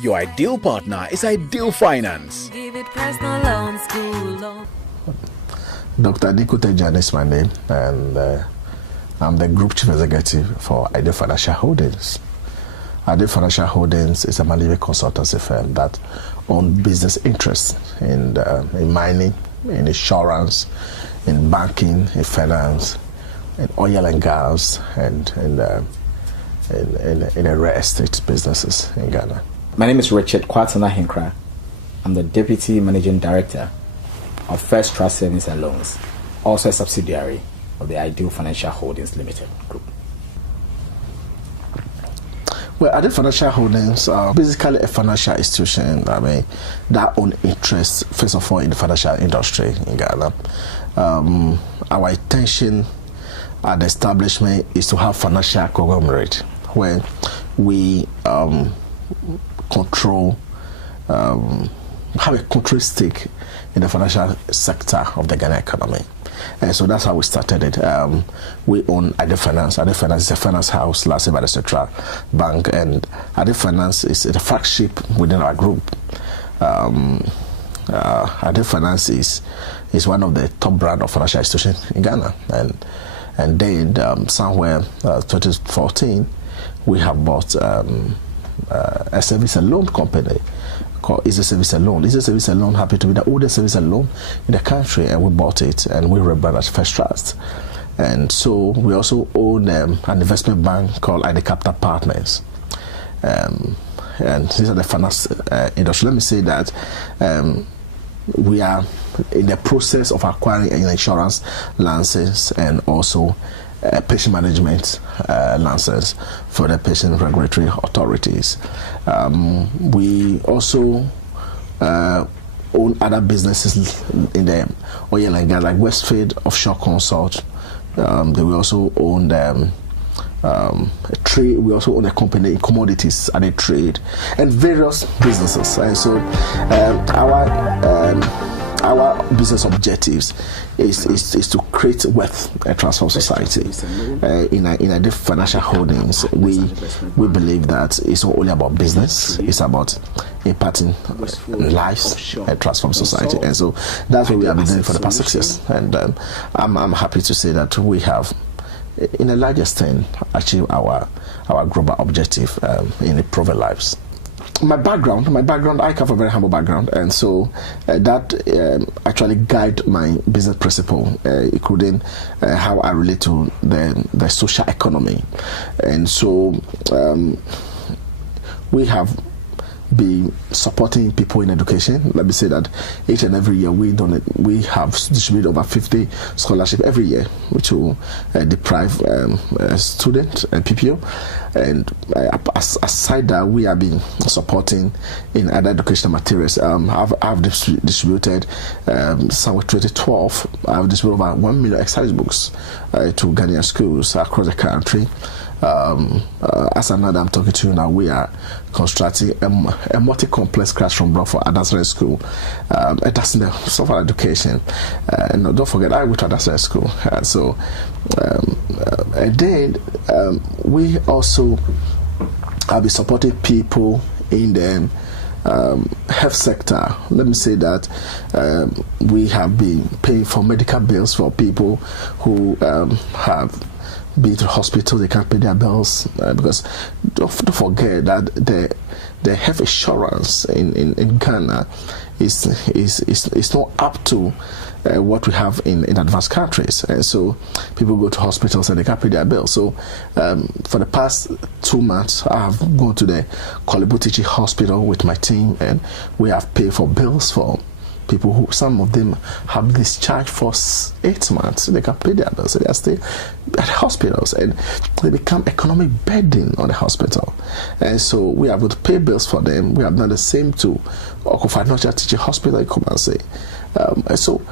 Your ideal partner is Ideal Finance. Dr. Nii Kotei Dzani is my name, and I'm the Group Chief Executive for Ideal Financial Holdings. Ideal Financial Holdings is a management consultancy firm that owns business interests in mining, in insurance, in banking, in finance, in oil and gas, and in the rare estate businesses in Ghana. My name is Richard Kwatana Hinkra. I'm the Deputy Managing Director of First Trust Savings and Loans, also a subsidiary of the Ideal Financial Holdings Limited Group. Well, Ideal Financial Holdings are basically a financial institution, that own interests, first of all, in the financial industry in Ghana. Our intention at the establishment is to have financial conglomerate where we control, have a control stake in the financial sector of the Ghanaian economy. And so that's how we started it. We own Ideal Finance. Ideal Finance is a finance house licensed by the Central Bank, and Ideal Finance is the flagship within our group. Ideal Finance is one of the top brand of financial institutions in Ghana, and then somewhere 2014 we have bought a service and loan company called Easy Service and Loan. Easy Service and Loan happy to be the oldest service and loan in the country, and we bought it and we rebranded as First Trust. And so we also own an investment bank called ID Capital Partners. And these are the finance industry. Let me say that we are in the process of acquiring an insurance license and also patient management license for the patient regulatory authorities. We also own other businesses in the oil and gas, like Westfield Offshore Consult. We also own trade. We also own a company in commodities and a trade, and various businesses. And so our business objectives is to create wealth and transform society. In a financial holdings, we believe that it's not only about business; it's about impacting lives and transform society. And so that's what we have been doing for the past 6 years. And I'm happy to say that we have, in a larger extent, achieved our global objective in improving lives. My background, I come from a very humble background, and so that actually guide my business principle, including how I relate to the social economy. And so we have be supporting people in education. Let me say that each and every year we have distributed over 50 scholarships every year, which will deprive students and PPO. And aside that, we have been supporting in other educational materials. I've distributed somewhere 2012. I've distributed over 1 million exercise books to Ghanaian schools across the country. As another, I'm talking to you now, we are constructing a multi-complex classroom block for adult school. That's in the software education. And don't forget, I went to adult school. And then we also have been supporting people in the health sector. Let me say that we have been paying for medical bills for people who have been to the hospital. They can't pay their bills because don't forget that the health insurance in Ghana is not up to what we have in advanced countries, and so people go to hospitals and they can't pay their bills. So for the past 2 months, I have gone to the Kolebu Teaching Hospital with my team, and we have paid for bills for people who, some of them have been discharged for 8 months. They can't pay their bills, so they are still at hospitals, and they become economic burden on the hospital. And so we are going to pay bills for them. We have done the same to Okofanocha Teaching Hospital in Kumasi. And so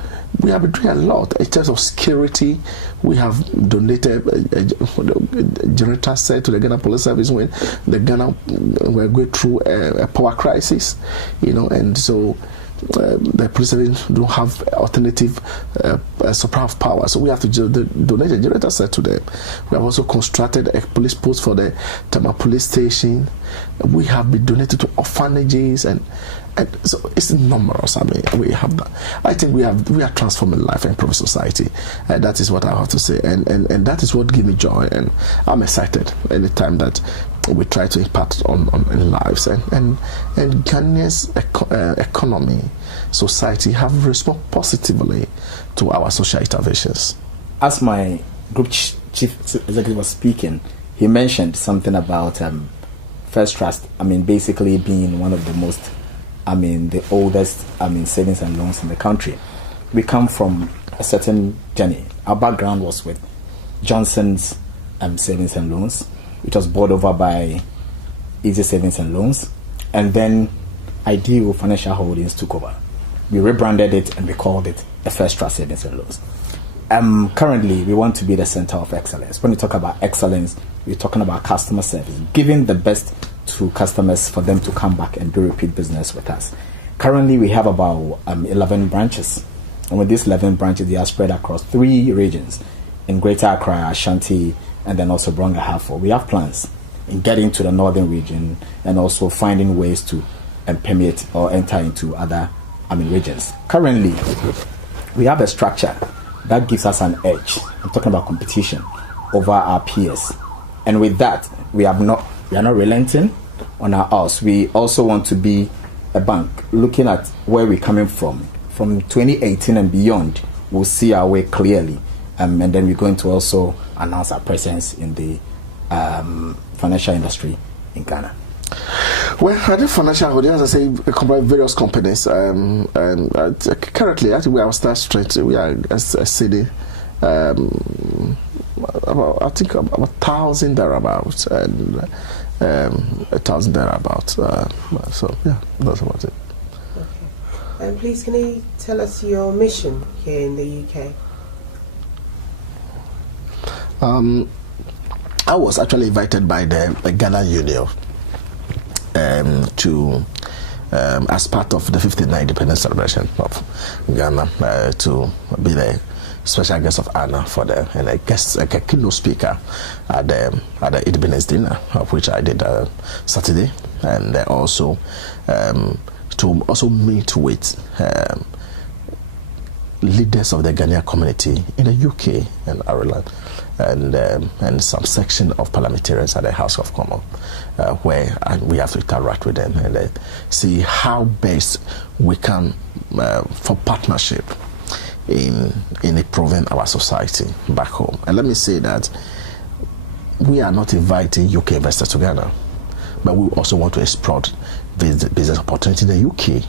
we have been doing a lot in terms of security. We have donated a generator set to the Ghana Police Service when the Ghana were going through a power crisis, and so the police don't have alternative supply of power, so we have to donate a generator set to them. We have also constructed a police post for the Tama police station. We have been donated to orphanages, and so it's numerous. I mean, we have that. I think we are transforming life and improving society. That is what I have to say, and that is what gives me joy, and I'm excited anytime that we try to impact on lives, and Ghanaian's economy, society have responded positively to our social interventions. As my group chief executive was speaking, he mentioned something about First Trust. I mean, basically being one of the most, the oldest, savings and loans in the country. We come from a certain journey. Our background was with Johnson's Savings and Loans, which was bought over by Easy Savings and Loans, and then Ideal Financial Holdings took over. We rebranded it and we called it the First Trust Savings and Loans. Currently, we want to be the center of excellence. When we talk about excellence, we're talking about customer service, giving the best to customers for them to come back and do repeat business with us. Currently, we have about 11 branches, and with these 11 branches, they are spread across 3 regions in Greater Accra, Ashanti, and then also Bronga Hartford. We have plans in getting to the northern region and also finding ways to permeate or enter into other regions. Currently, we have a structure that gives us an edge. I'm talking about competition over our peers, and with that, we are not relenting on our house. We also want to be a bank. Looking at where we're coming from 2018 and beyond, we'll see our way clearly. And then we're going to also announce our presence in the financial industry in Ghana. Well, I think financial holdings, as I say, combine various companies. Currently, I think we are Star Street. We are a city. I think about 1,000 thereabouts, and 1,000 thereabouts. So yeah, that's about it. Okay. And please, can you tell us your mission here in the UK? I was actually invited by the Ghanaian Union to, as part of the 59th independence celebration of Ghana, to be the special guest of honor for them, and a keynote speaker at the independence dinner, of which I did Saturday, and also to also meet with leaders of the Ghanaian community in the UK and Ireland, and some section of parliamentarians at the House of Commons, where we have to interact with them and see how best we can for partnership in improving our society back home. And let me say that we are not inviting UK investors to Ghana, but we also want to explore business opportunity in the UK.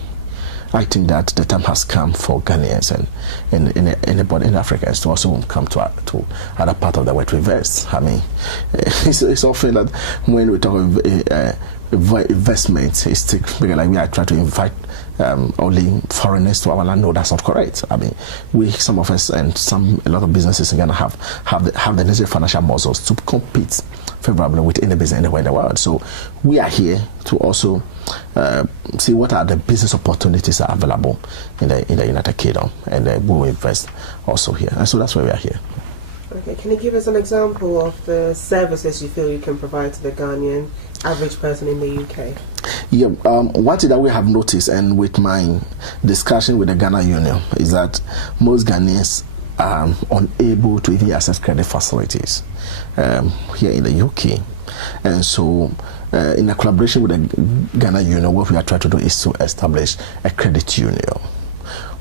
I think that the time has come for Ghanaians and anybody in Africa to also come to other part of the world to invest. I mean, it's often that when we talk of investment, it's like we are trying to invite only foreigners to our land. No, that's not correct. I mean, some of us and a lot of businesses are going to have the necessary financial muscles to compete favorably with any business anywhere in the world. So we are here to also see what are the business opportunities that are available in the United Kingdom, and we will invest also here. And so that's why we are here. Okay, can you give us an example of the services you feel you can provide to the Ghanaian average person in the UK? Yeah, one thing that we have noticed, and with my discussion with the Ghana Union, is that most Ghanaians are unable to even access credit facilities here in the UK. And so in a collaboration with the Ghana Union, what we are trying to do is to establish a credit union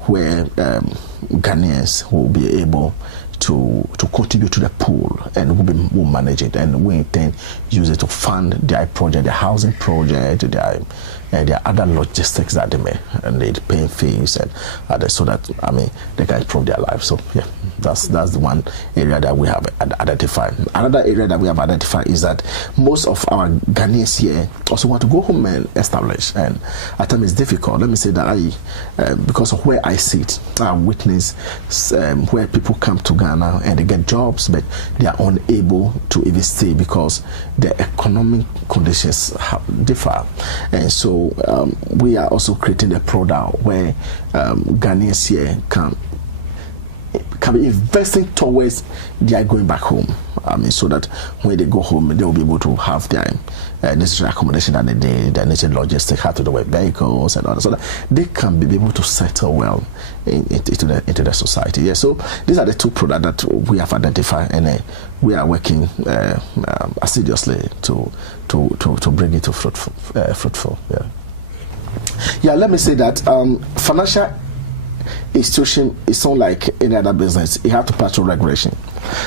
where Ghanaians will be able to contribute to the pool, and we'll manage it, and we intend use it to fund their project, their housing project, their other logistics that they may need, paying fees and others, so that they can improve their lives. So yeah, that's the one area that we have identified. Another area that we have identified is that most of our Ghanaians here also want to go home and establish, and at times it's difficult. Let me say that because of where I sit, I witness where people come to Ghana Ghana and they get jobs, but they are unable to even stay because the economic conditions differ. And so we are also creating a product where Ghanaians here can be investing towards their going back home. So that when they go home, they will be able to have their necessary accommodation that they need, their necessary logistics, how to do with vehicles and all that, so that they can be able to settle well into the society. Yeah, so these are the two products that we have identified, and we are working assiduously to bring it to fruitful. Yeah. Let me say that financial institution is not like any other business. It has to pass through regulation.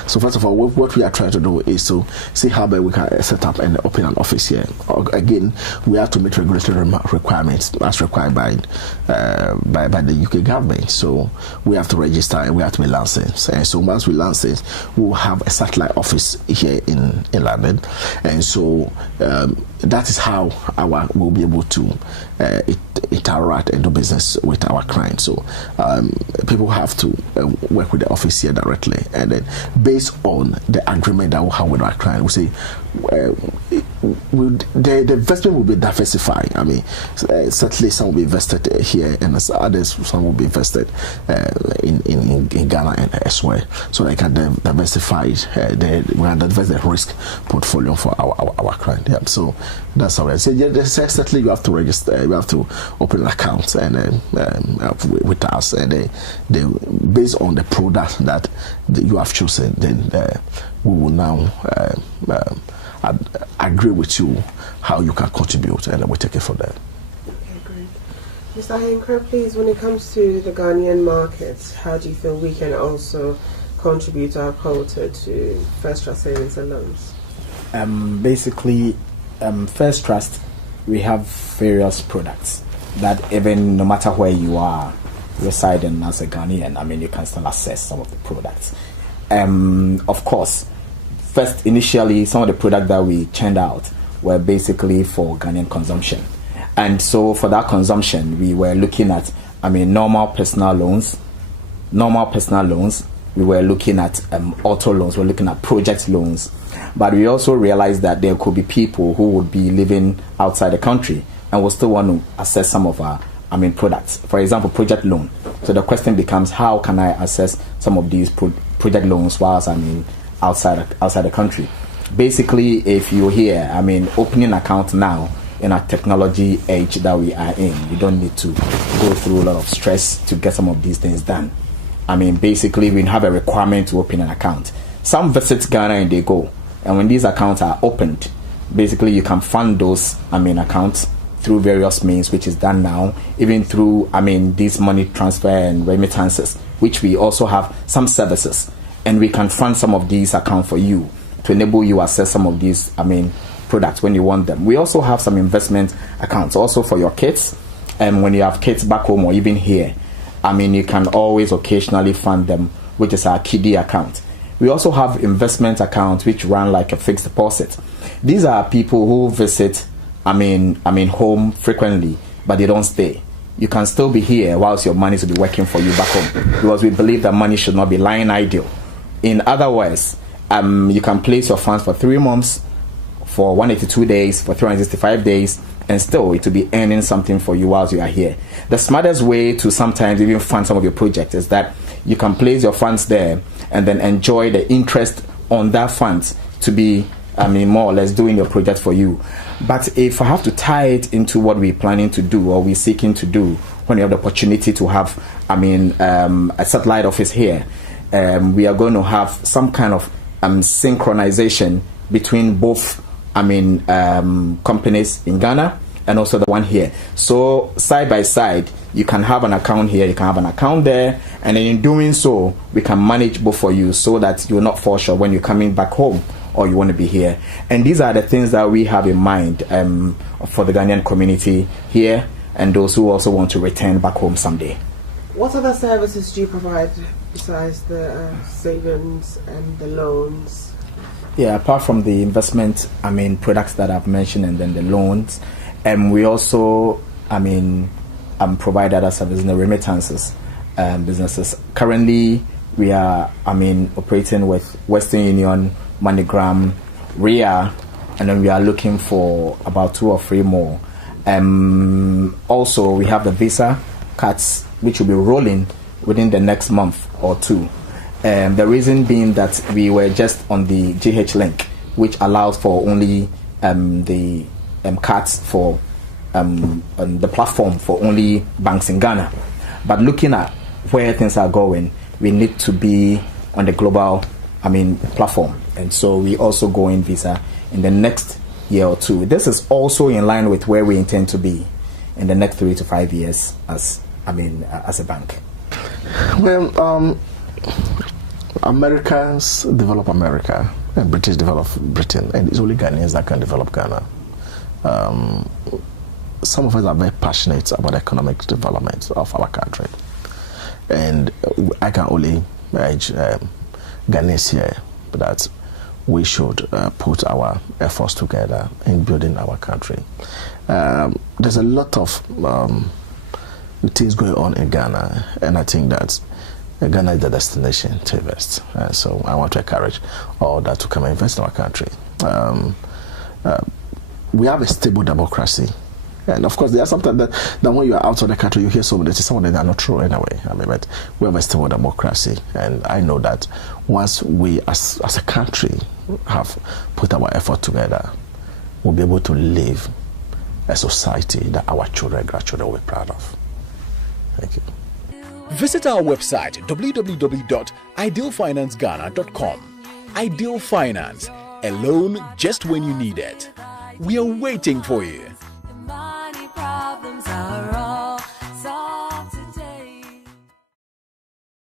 So first of all, what we are trying to do is to see how we can set up and open an office here. Again, we have to meet regulatory requirements as required by the UK government. So we have to register and we have to be licensed. And so once we license, we will have a satellite office here in London. And so that is how we'll be able to interact and do business with our clients. So people have to work with the office here directly, and then based on the agreement that we have with our client, we say the investment will be diversified. Certainly some will be invested here, and others some will be invested in Ghana and elsewhere, so they can diversify the risk portfolio for our client. Yeah, so that's how I say. Yeah, certainly you have to register, you have to open an account and with us, and they based on the product that you have chosen, then we will now agree with you how you can contribute, and then we take it from there. Okay, great. Mr. Henkra, please, when it comes to the Ghanaian market, how do you feel we can also contribute our quota to First Trust Savings and Loans? Basically, First Trust, we have various products that even no matter where you are residing as a Ghanaian, you can still access some of the products. Of course, first, initially, some of the products that we churned out were basically for Ghanaian consumption. And so for that consumption, we were looking at, normal personal loans. We were looking at auto loans. We were looking at project loans. But we also realized that there could be people who would be living outside the country and will still want to access some of our products. For example, project loan. So the question becomes, how can I access some of these project loans whilst outside the country? Basically, if you're here, opening an account now in a technology age that we are in, you don't need to go through a lot of stress to get some of these things done. Basically, we have a requirement to open an account. Some visit Ghana and they go, and when these accounts are opened, basically you can fund those accounts through various means, which is done now, even through these money transfer and remittances, which we also have some services, and we can fund some of these accounts for you to enable you access some of these products when you want them. We also have some investment accounts also for your kids, and when you have kids back home or even here, you can always occasionally fund them, which is our kiddie account. We also have investment accounts which run like a fixed deposit. These are people who visit home frequently, but they don't stay. You can still be here whilst your money will be working for you back home, because we believe that money should not be lying idle. In other words, you can place your funds for 3 months, for 182 days, for 365 days, and still it will be earning something for you whilst you are here. The smartest way to sometimes even fund some of your projects is that you can place your funds there and then enjoy the interest on that funds to be more or less doing your project for you. But if I have to tie it into what we're planning to do or we're seeking to do when we have the opportunity to have a satellite office here, we are going to have some kind of synchronization between both companies in Ghana and also the one here. So side by side, you can have an account here, you can have an account there, and then in doing so, we can manage both for you so that you will not fall short when you're coming back home or you want to be here. And these are the things that we have in mind for the Ghanaian community here and those who also want to return back home someday. What other services do you provide besides the savings and the loans? Yeah, apart from the investment, products that I've mentioned and then the loans, we also, provide other services in the remittances businesses. Currently, we are, operating with Western Union, MoneyGram, RIA, and then we are looking for about 2 or 3 more. Also, we have the Visa cards, which will be rolling within the next month or 2. The reason being that we were just on the GH link, which allows for only the cards for on the platform for only banks in Ghana. But looking at where things are going, we need to be on the global, platform. And so we also go in Visa in the next year or 2. This is also in line with where we intend to be in the next 3 to 5 years as a bank. Well, Americans develop America and British develop Britain, and it's only Ghanaians that can develop Ghana. Some of us are very passionate about economic development of our country, and I can only urge Ghanaians here that we should put our efforts together in building our country. There's a lot of things going on in Ghana, and I think that Ghana is the destination to invest. So I want to encourage all that to come and invest in our country. We have a stable democracy. And of course, there are sometimes that when you are outside the country, you hear some of them are not true anyway. But we have a stable democracy. And I know that once we, as a country, have put our effort together, we'll be able to live a society that our children and grandchildren will be proud of. Thank you. Visit our website www.idealfinanceghana.com. Ideal Finance, a loan just when you need it. We are waiting for you.